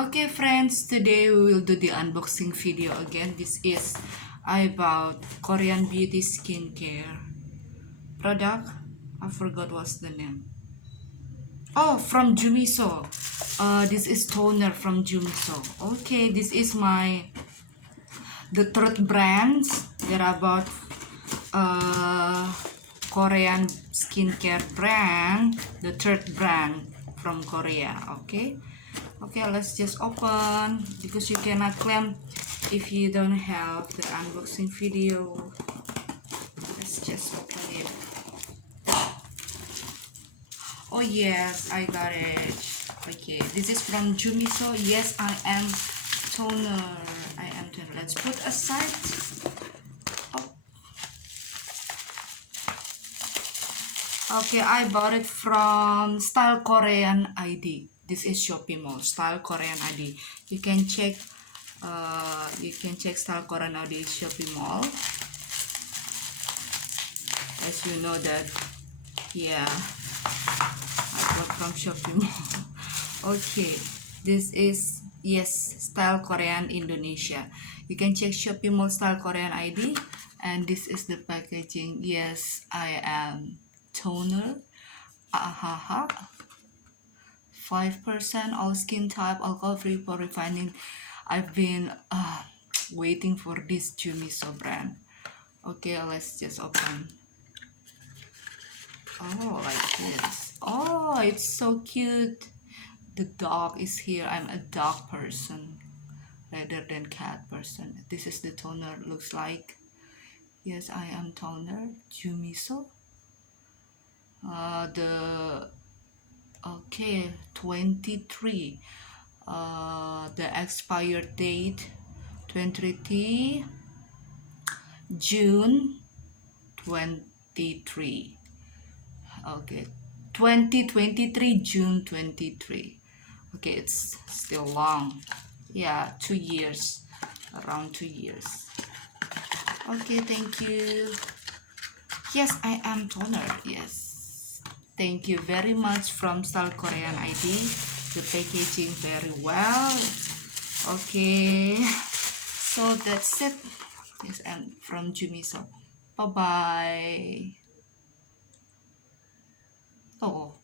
Okay friends, today we will do the unboxing video again. This is about Korean beauty skincare product. I forgot what's the name. Oh, from Jumiso. This is toner from Jumiso. Okay, this is the third brands. There are about Korean skincare brand, the third brand from Korea. Okay, let's just open because you cannot claim if you don't have the unboxing video. Let's just open it. Oh yes, I got it. Okay, this is from Jumiso. Yes, I am toner. Let's put aside. Oh. Okay, I bought it from Style Korean ID. This is Shopee Mall. Style Korean ID. You can check Style Korean ID Shopee Mall. As you know that, yeah, I bought from Shopee Mall. Okay, this is Style Korean Indonesia. You can check Shopee Mall Style Korean ID, and this is the packaging. Yes, I am toner. 5% all skin type, alcohol free for refining. I've been waiting for this Jumiso brand. Okay, let's just open. Oh, like this. Oh, it's so cute. The dog is here. I'm a dog person rather than cat person. This is the toner looks like. Yes, I am toner. Jumiso. The okay 23. The expired date 23 June 23. Okay, 2023 June 23. Okay, it's still long. Yeah, 2 years, around 2 years. Okay, thank you. Yes, I am toner. Yes, thank you very much from Style Korean ID. The packaging very well. Okay, so that's it. Yes, I'm from Jumiso. Bye bye. Oh.